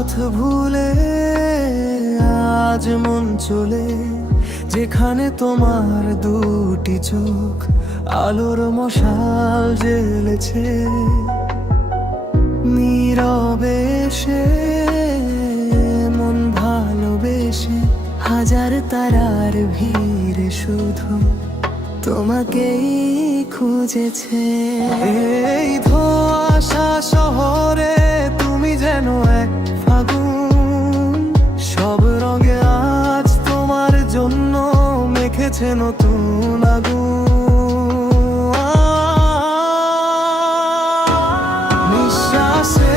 পথ ভুলে আজ মন চলে যেখানে তোমার দুটি চোখ আলোর মশাল জ্বেলেছে। নীরবে সে মন ভালোবেসে হাজার তারার ভিড়ে শুধু তোমাকেই খুঁজেছে। এই ধোঁয়াশা শহরে তুমি যেন এক ফাগুন, সব রঙে আজ তোমার জন্য মেখেছে নতুন আগুন। নিঃশ্বাসে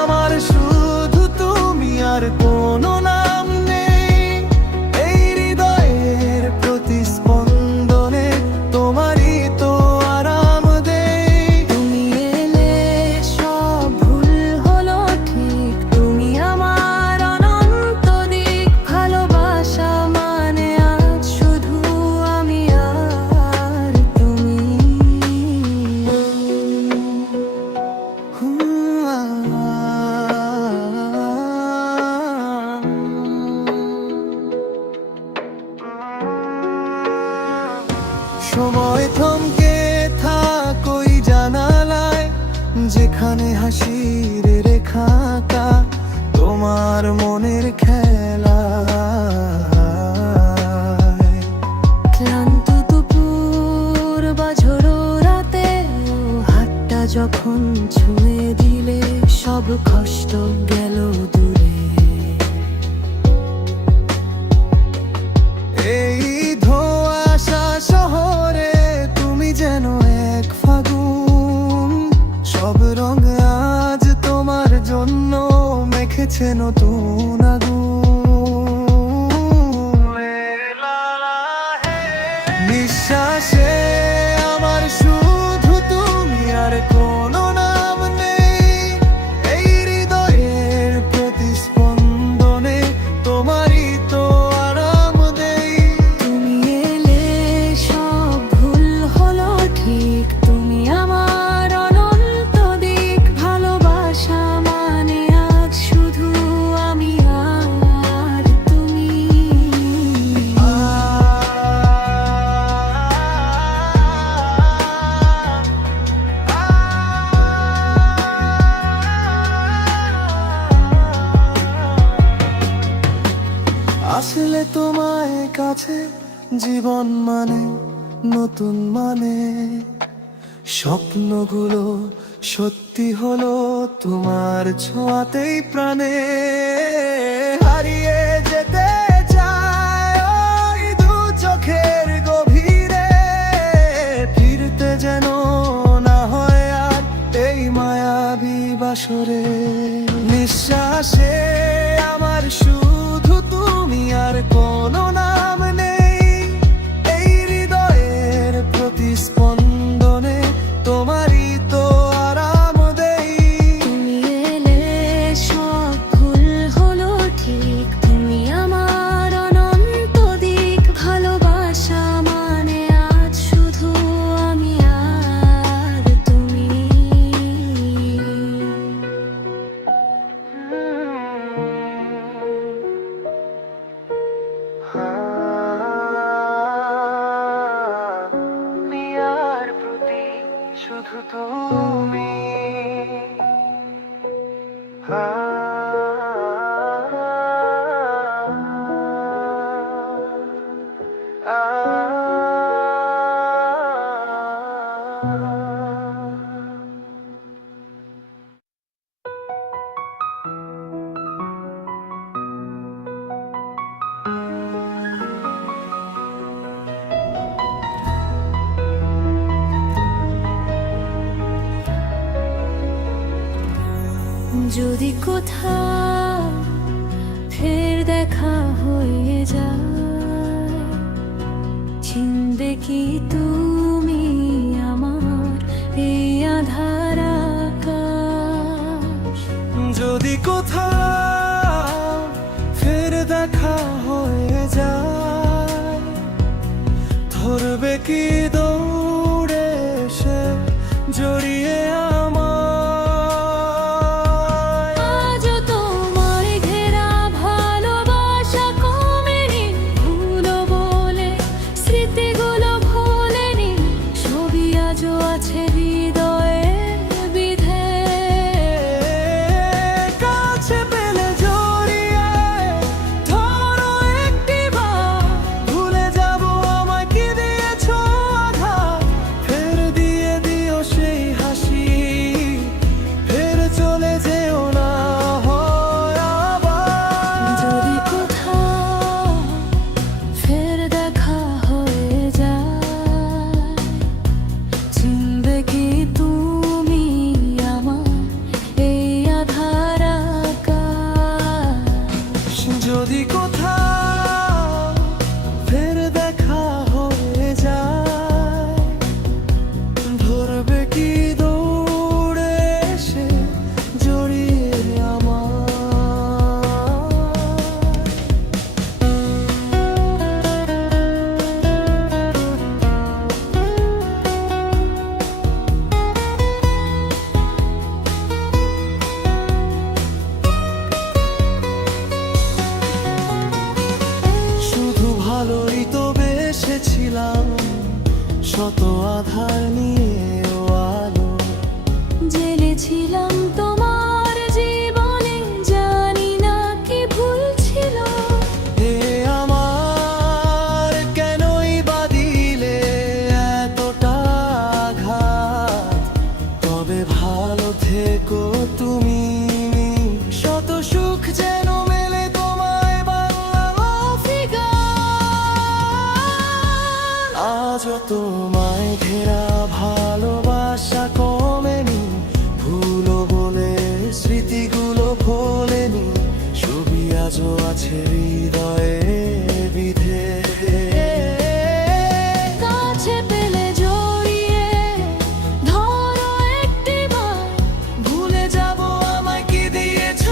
আমার শুধু তুমি, আর কোনো নাম নেই। এই হৃদয়ের প্রতিস্পন্দনে তোমারই তো আরাম দেই। তুমি এলে সব ভুল হলো ঠিক, তুমি আমার অনন্ত দিক। ভালোবাসা মানে আজ শুধু আমি আর তুমি। সময় থমকে থাকোই জানালায়, যেখানে হাসির রেখা আঁকা তোমার মনের খেলা। ক্লান্ত দুপুর বা ঝোড়ো রাতে হাতটা যখন ছুঁয়ে দিলে সব কষ্ট গেল দূরে। এই ধোঁয়াশা শহরে তুমি যেন এক ফাগুন, সব রঙ আজ তোমার জন্য মেখেছে নতুন আগুন। নিঃশ্বাসে আমার শুধু তুমি, আর কোনো নাম নেই। এই হৃদয়ের প্রতিস্পন্দনে তোমারই তো আরাম দেই। তুমি এলে সব ভুল হলো ঠিক, তুমি আমার অনন্ত দিক। ভালোবাসা মানে আজ শুধু আমি আর তুমি। আসলে তোমায় কাছে জীবন মানে নতুন মানে। স্বপ্নগুলো সত্যি হলো তোমার ছোঁয়াতেই প্রাণে। হারিয়ে যেতে চায় ওই দু চোখের গভীরে, ফিরতে যেন না হয় আর এই মায়াবী বাসরে। নিঃশ্বাসে আমার শুধু তুমি, আর কোনো নাম নেই। এই হৃদয়ের প্রতিস্পন্দনে তোমারই তো আরাম দেই। তুমি এলে সব ভুল হলো ঠিক, তুমি আমার অনন্ত দিক। ভালোবাসা মানে আজ শুধু আমি আর তুমি। দুনিয়ার প্রতি শুধু তুমি। যদি কোথাও ফের দেখা হয়ে যায়, চিনবে কি তুমি আমার এই আঁধার আকাশ? যদি কোথাও ফের দেখা হয়ে যায়, ধরবে কি দৌড়ে সে জড়িয়ে আমায়? আজও তোমার যদি কোথাও ফের দেখা হয়ে যায়, ধরবে কি দৌড়ে এসে জড়িয়ে আমার। শুধু ভালোই তো বেসেছিলাম, শত আধার নিয়েও আলো জেনেছিলাম তোমার জীবনে, জানি না কি ভুল ছিল। হে আমার কেনই বা দিলে এতটা আঘাত, তবে ভালো থেকো তুমি। শত সুখ যেন মেলে তোমায় বাংলা ফিগার। আজও তোমায় ঘেরা ভালোবাসা কমেনি, ভুলো বলে স্মৃতিগুলো ভোলেনি, ছবি আজও আছে হৃদয়ে বিধে। কাছে পেলে জড়িয়ে ধরো একটিবার, ভুলে যাব আমায় কি দিয়েছ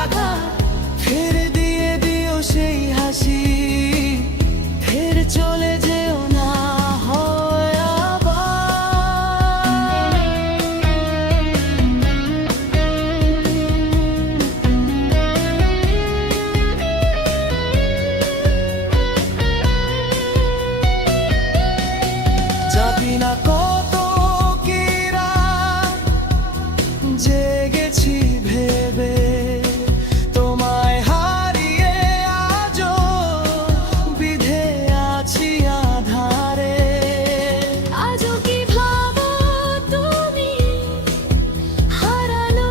আঘাত, ফের দিয়ে দিও সেই হাসি, ফের চলে যেও না হয় আবার। যাবি না কত কি রাত জেগেছি ভেবে, তোমায় হারিয়ে আজও বিধে আছি আধারে। আজও কি ভাবো তুমি হারানো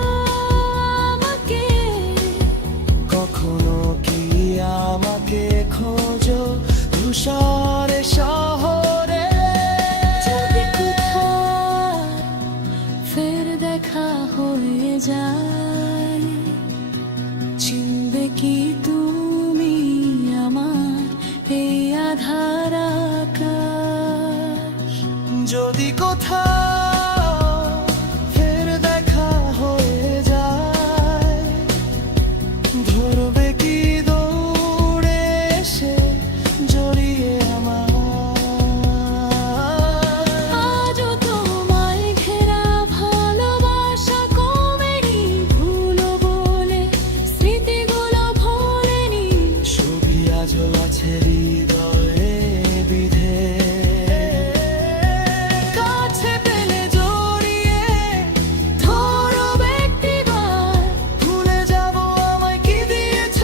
আমাকে? কখনো কি আমাকে খোঁজো ধূসর শহরে? যদি কোথাও ফের দেখা হয়ে যায়, চিনবে কি তুমি আমার এই আধার আকাশ? যদি কোথাও ফের দেখা হয়ে যায়, ধরবে কি দৌড়ে এসে জড়িয়ে আমার। আজও তোমায় ঘেরা ভালোবাসা কমেনি, ভুলো বলে স্মৃতিগুলো ভোলেনি, ছবি আজও আছে হৃদয়ে বিধে। কাছে পেলে জড়িয়ে ধরো একটিবার, ভুলে যাব আমায় কি দিয়েছ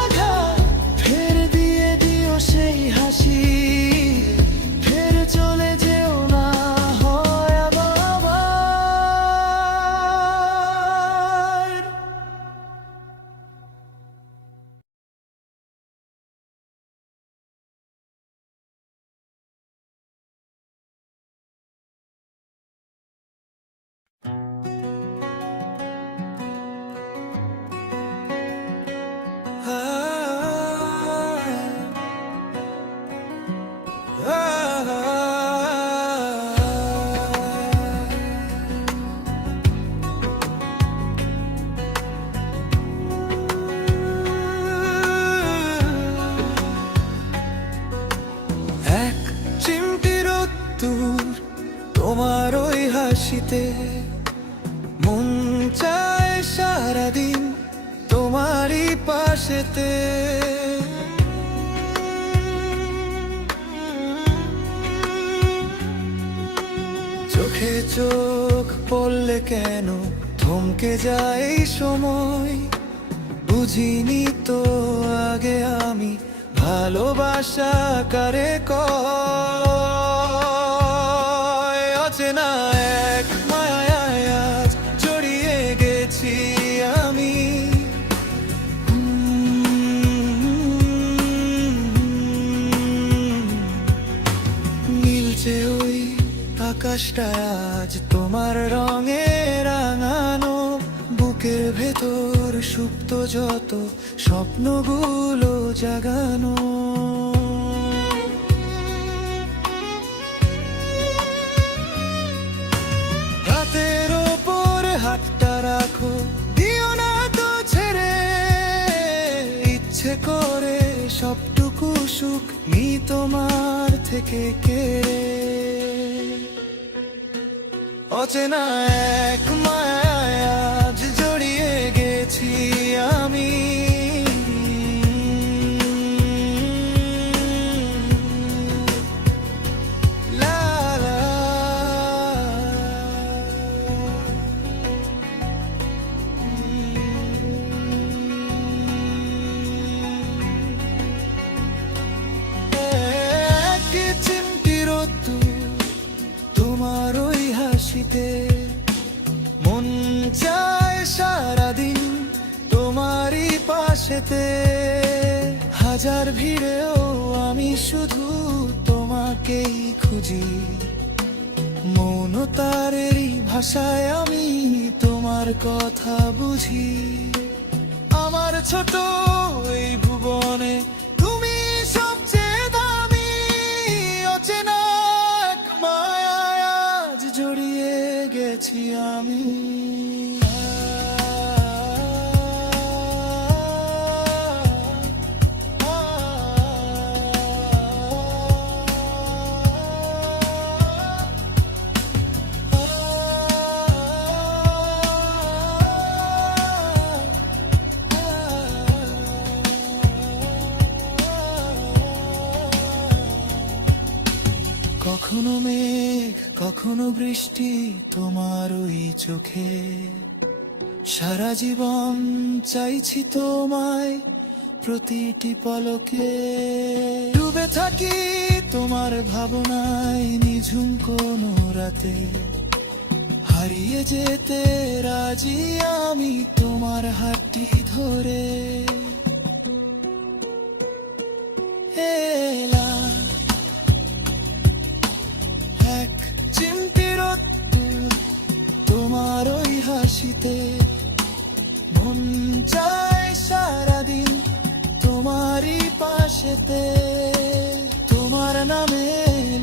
আঘাত, ফের দিয়ে দিও সেই হাসি, ফের চলে যেও না হয় আবার। এক চিমটি রোদ্দুর তোমার ওই হাসিতে, মন চায় সারাদিন তোমারই পাশেতে। চোখে চোখ পড়লে কেন থমকে যায় এই সময়, বুঝিনি তো আগে আমি ভালোবাসা কারে কয়। অচেনা এক মায়ায় আজ জড়িয়ে গেছি আমি, নীলচে ওই আকাশটা আজ তোমার রঙে রাঙানো, বুকের ভেতর সুপ্ত যত স্বপ্নগুলো জাগানো। হাতের ওপর হাতটা রাখো, দিও না তো ছেড়ে, ইচ্ছে করে সবটুকু সুখ নি তোমার থেকে কেড়ে। অচেনা এক মায়ায় আজ জড়িয়ে গেছি আমি, লা লা। এক চিমটি রোদ্দুর তোমার ওই হাসিতে, মন চায় সারাদিন তোমারই পাশেতে। হাজার ভিড়েও আমি শুধু তোমাকেই খুঁজি, মৌনতারেরই ভাষায় আমি তোমার কথা বুঝি। আমার ছোট এই ভুবনে তুমি সবচেয়ে দামি, অচেনা এক মায়ায় আজ জড়িয়ে গেছি আমি। কখনো মেঘ কখনো বৃষ্টি তোমার ওই চোখে, সারা জীবন চাইছি তোমায় প্রতিটি পলকে। ডুবে থাকি তোমার ভাবনায় নিঝুম কোনো রাতে, হারিয়ে যেতে রাজি আমি তোমার হাতটি ধরে। এলাম এক চিমটি রোদ্দুর তোমার ওই হাসিতে, মন চায় সারাদিন তোমারই পাশেতে। তোমার নামে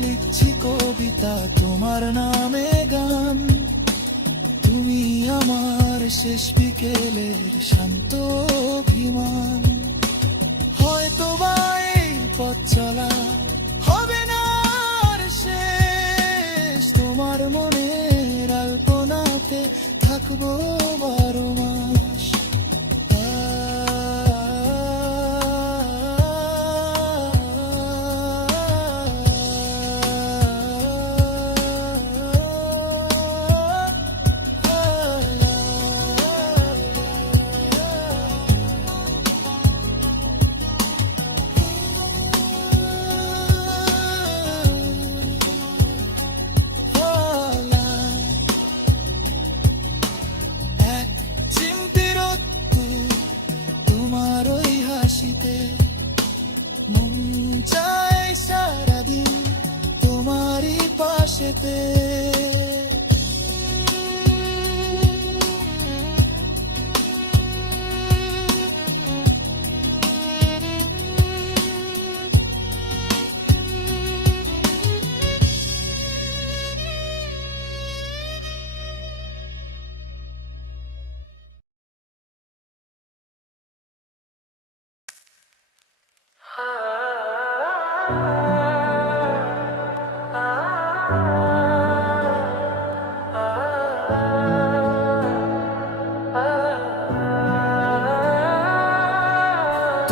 লিখছি কবিতা, তোমার নামে গান, তুমি আমার শেষ বিকেলের শান্ত অভিমান। হয়তো বা এই পথ চলা হবে না আর শেষ, তোমার মনের আলপনাতে থাকবো 12 মাস। মন চায় সারাদিন তোমারই পাশেতে।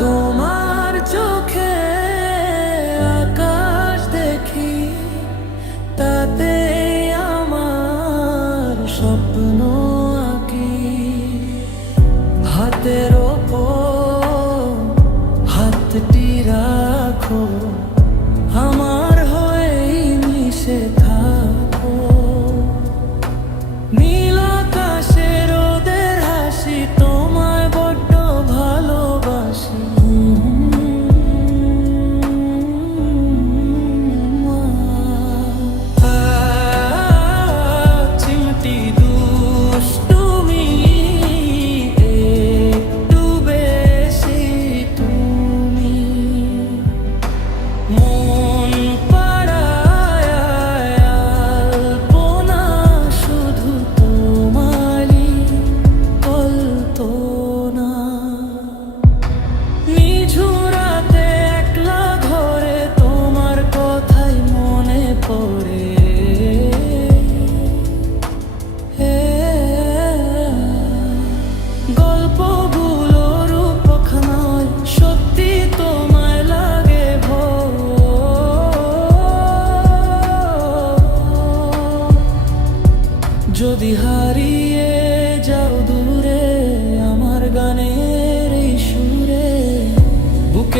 তোমার চোখে আকাশ দেখি, তাতে আমার স্বপ্ন আঁকি। হাতের ওপর হাতটি রাখো, আমার হয়েই মিশে থাকো। নীল আকাশে রোদের হাসি, তোমায় বড্ড ভালোবাসি। চিমটি দুষ্টুমি একটু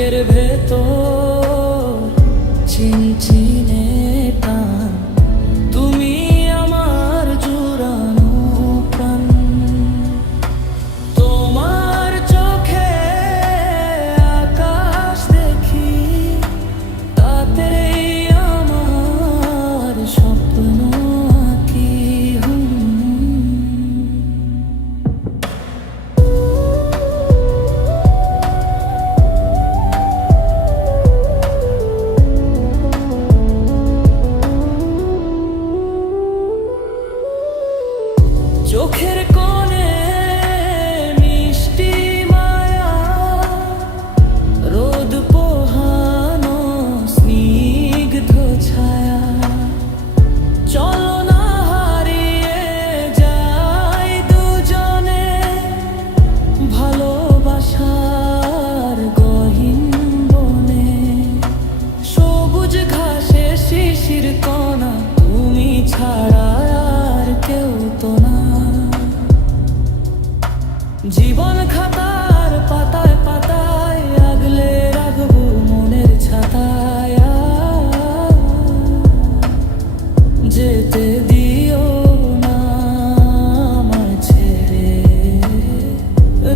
বুকের ভেতর চিনচিনে টান, তুমি আমার জুড়ানো প্রাণ। তোমার চোখে আকাশ দেখি, তাতেই আমার স্বপ্ন আঁকি। চোখের কোণে মিষ্টি মায়া, রোদ পোহানো স্নিগ্ধ ছায়া। চলো না হারিয়ে যাই দুজনে ভালোবাসার গহীন বনে। সবুজ ঘাসে শিশির কণা, তুমি ছাড়া আর কেউ তো না। জীবন খাতার পাতায় পাতায় আগলে রাখবো মনের ছাতায়। যেতে দিও না আমায় ছেড়ে,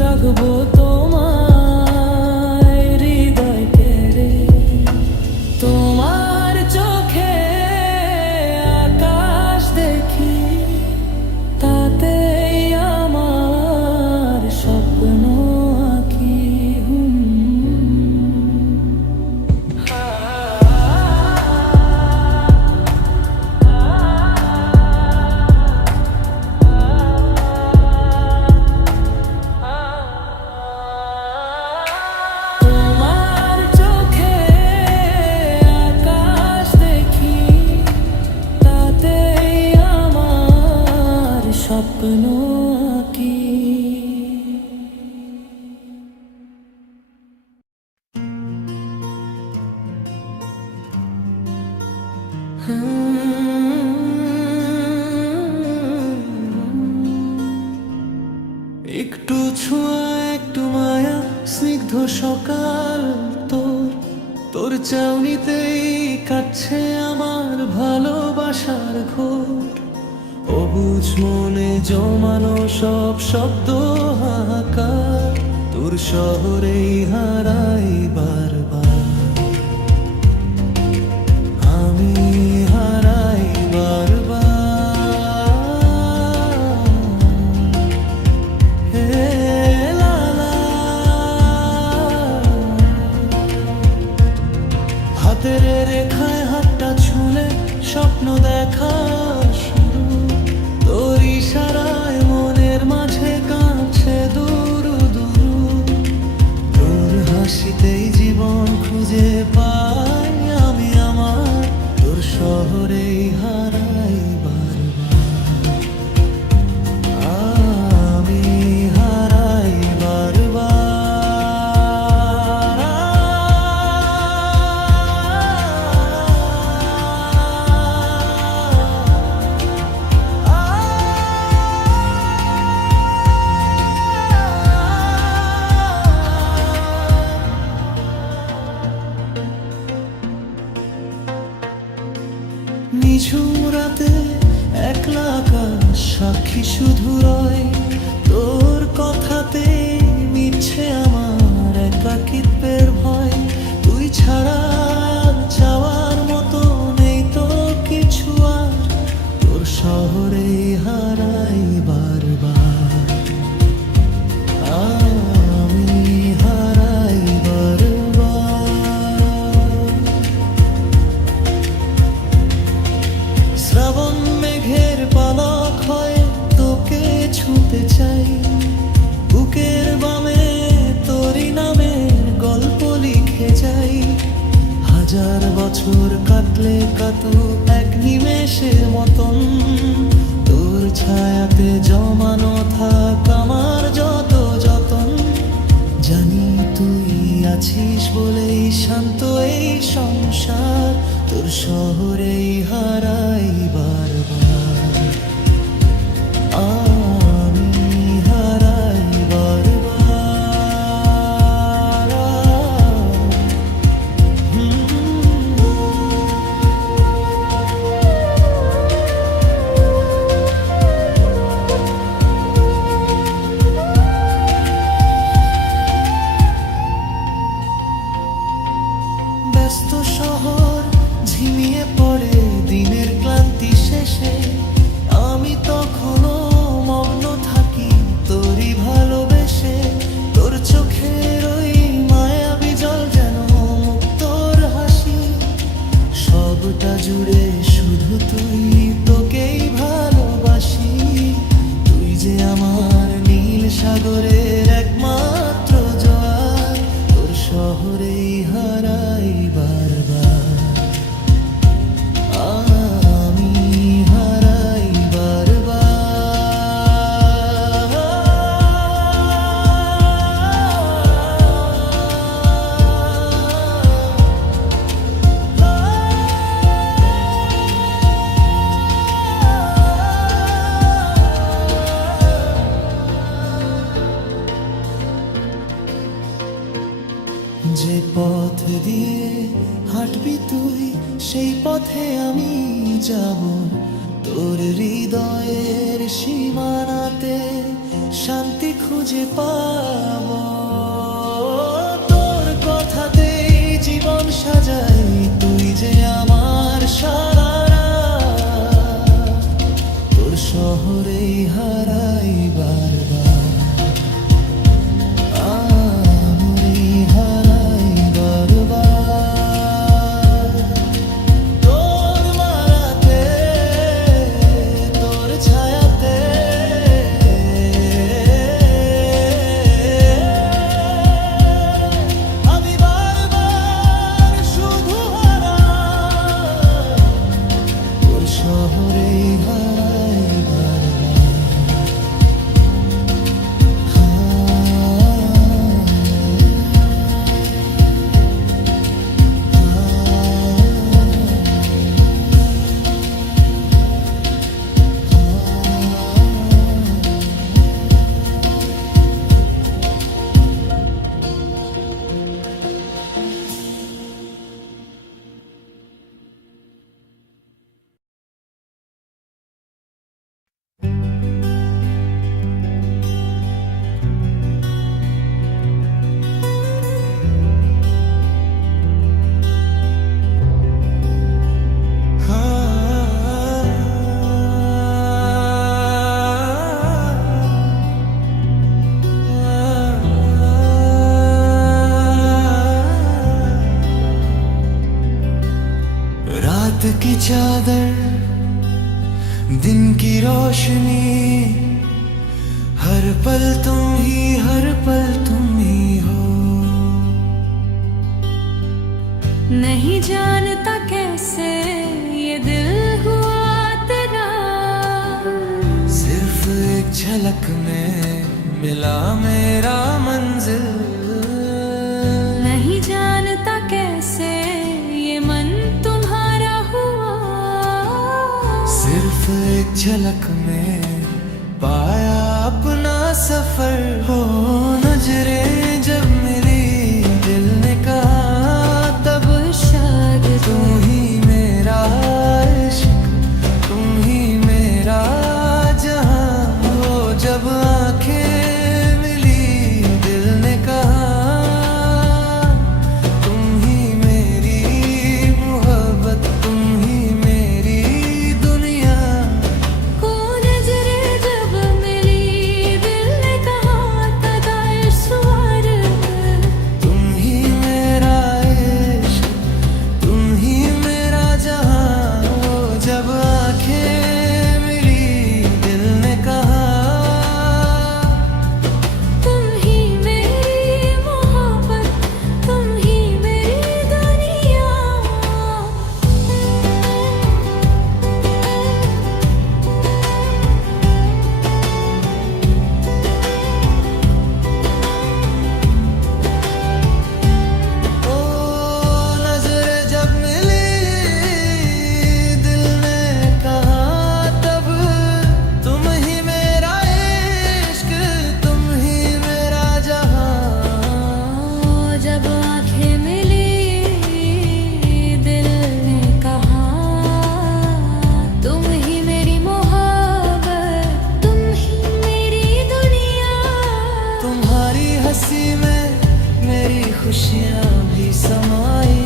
রাখবো তোমায় হৃদয় কেড়ে। তোমার চোখে আকাশ দেখি, তাতেই আমার স্বপ্ন আঁকি। তোমার চোখে আকাশ দেখি, তাতেই আমার স্বপ্ন আঁকি। একটু ছোঁয়া একটু মায়া, স্নিগ্ধ সকাল তোর, তোর চাউনিতেই কাটছে আমার ভালোবাসার ঘোর। অবুঝ মনে জমানো সব শব্দ হাহাকার, তোর শহরেই হারাই বারবার। আমি হারাই বারবার। হে লালা, হাতের রেখায় হাতটা ছুঁলে স্বপ্ন দেখা শুরু। তোর ইশারায় মনের মাঝে কাঁপছে দুরু দুরু। তোর হাসিতেই জীবন খুঁজে পাই আমি আমার, তোর শহরেই হারাই বারবার। আমি হারাই বারবার। নিঝুম রাতে একলা আকাশ সাক্ষী শুধু রয়, তোর কথাতে মিটছে আমার একাকিত্বের ভয়। তুই ছাড়া যাওয়ার মতো নেই তো কিছু আর, তোর শহরে হারাই বারবার। আমি হারাই বারবার। শ্রাবণ মেঘের পালক হয়ে তোকে ছুঁতে চাই, বুকের বামে তোরই নামের গল্প লিখে যাই। হাজার বছর কাটলে কাটুক এক নিমেষের মতন, তোর ছায়াতে জমানো থাক আমার যত যতন। জানি তুই আছিস বলেই শান্ত এই সংসার, তোর শহরেই হারাই বারবার। আমি হারাই বারবার। ব্যস্ত শহর ঝিমিয়ে পড়ে দিনের ক্লান্তি শেষে, আমি তখনও মগ্ন থাকি তোরই ভালোবেসে। তোর চোখের ওই মায়াবী জল যেন মুক্তোর হাসি, সবটা জুড়ে শুধু তুই, তোকেই ভালোবাসি। তুই যে আমার নীল সাগরের একমাত্র জোয়ার, তোর শহরেই হারাই বারবার, আমি হারাই যে পথ দিয়ে হাঁটবি তুই, সেই পথে আমি যাব। তোর হৃদয়ের সীমানাতে শান্তি খুঁজে পাব। তোর কথাতেই জীবন সাজাই, তুই যে আমার সারা। তোর শহরেই হারাই বারবার, रात की चादर, दिन की रोशनी, हर पल तुम ही, हर पल तुम ही हो। नहीं जानता कैसे ये दिल हुआ तेरा, सिर्फ एक झलक में मिला मेरा मंजिल। नहीं जानता कैसे ये मन तुम्हारा हुआ, सिर्फ एक झलक में पाया अपना सफर। हो नजरें जब मिली, दिल ने कहा तब शायद तुम ही मेरा इश्क, तुम ही मेरा जहां। हो जब आंखें मिली, दिल ने कहा तुम ही मेरी मोहब्बत, तुम ही मेरी दुनिया। को नजरे जब मिली, दिल ने कहा तदा ईश्वर, तुम ही मेरा इश्क, तुम ही मेरा जहां। हो जब आंखें मिली, दिल ने कहा तुम ही मेरी मोहब्बत, तुम ही मेरी दुनिया। ओ नजरें जब मिली, दिल ने कहा तब तुम ही मेरा इश्क, तुम ही मेरा जहां। जब आंखें मिली, दिल ने कहा तुम ही मेरी मोहब्बत, तुम ही मेरी दुनिया। तुम्हारी हंसी में मेरी खुशियां भी समाई,